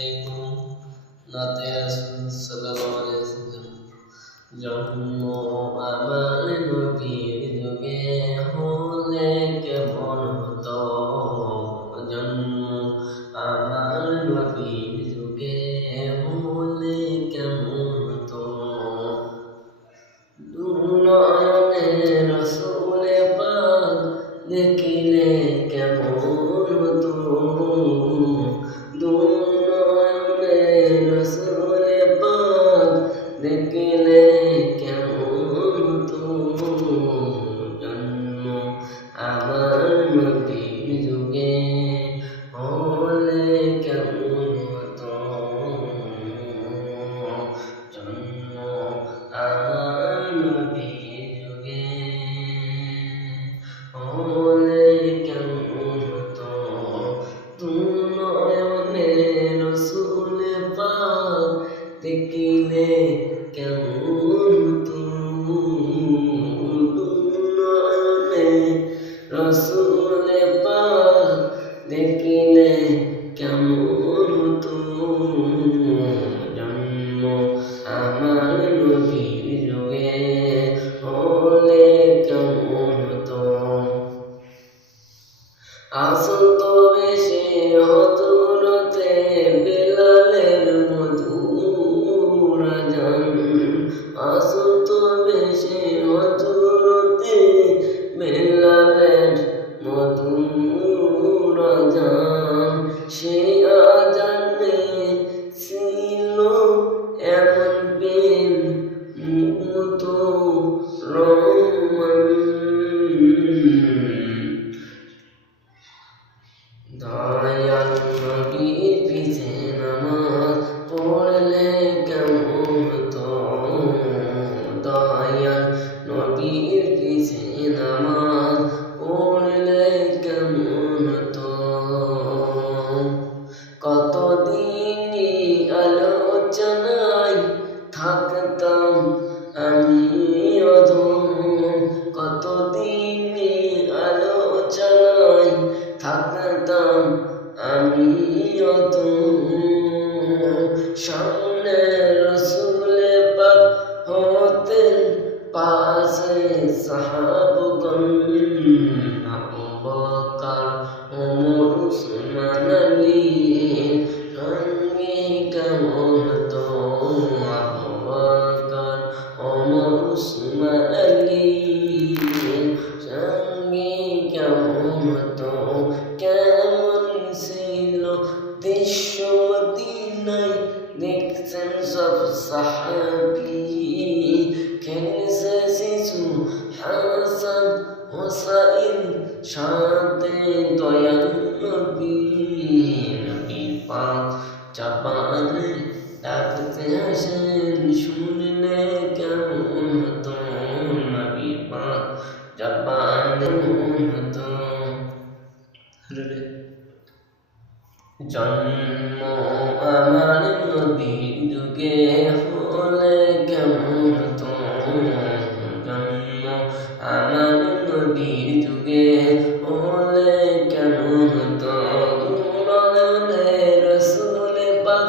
আলাইকুম। নাতে রাসূল সাল্লাল্লাহু আলাইহি ওয়াসাল্লাম। জন্ম আমার নবীর যুগে হলে কেমন হতো, জন্ম আমার নবীর যুগে হলে কেমন হতো। দুনয়নে রাসূল পাক দেখিলে কেমন হতো, দুনয়নে রাসূল পাক দেখিলে কেমন হতো। জন্ম আমার নবীর যুগে হলে কেমন হতো, জন্ম আমার নবীর যুগে হলে কেমন হতো। দুনয়নে রাসূল পাক দেখিলে কেমন হতো, দুনয়নে রাসূল পাক দেখিলে কেমন হতো। জন্ম আমার নবীর যুগে হলে কেমন হতো। আসত বেশে হযরতে বেলালের মধুর আযান, আসত বেশে হযরতে বেলালের মধুর আযান। সেই আযানে ছিল এমন প্রেম মুগ্ধ রহমান। দয়াল নবীর পিছে নামাজ পড়লে কেমন হতো, দয়াল নবীর পিছে নামাজ পড়লে কেমন হতো। কতদিন আলোচনায় থাকতাম আমি অধম, কতদিন আলোচনায় থাকতাম আমি অধম। সামনে রাসূল পাক হতেন, পাশে সাহাবগণ, আবু বকর ওমর উসমান আলী। সঙ্গে কেমন হতো, আবু বকর ওমর উসমান আলী। সঙ্গে কেমন হতো, কেমন ছিল দৃশ্য মদিনায় দেখছেন সব সাহাবী। খেলছে শিশু হাসান হোসাইন সাথে দয়াল নবী। নবী পাক জবানে ডাকতে হাসেন, শুনলে কেমন হতো, নবী পাক জবানে কেমন হতো। জন্ম আমার নবীর যুগে হলে কেমন হতো, জন্ম আমার নবীর যুগে হলে কেমন হতো। দুনয়নে রাসূল পাক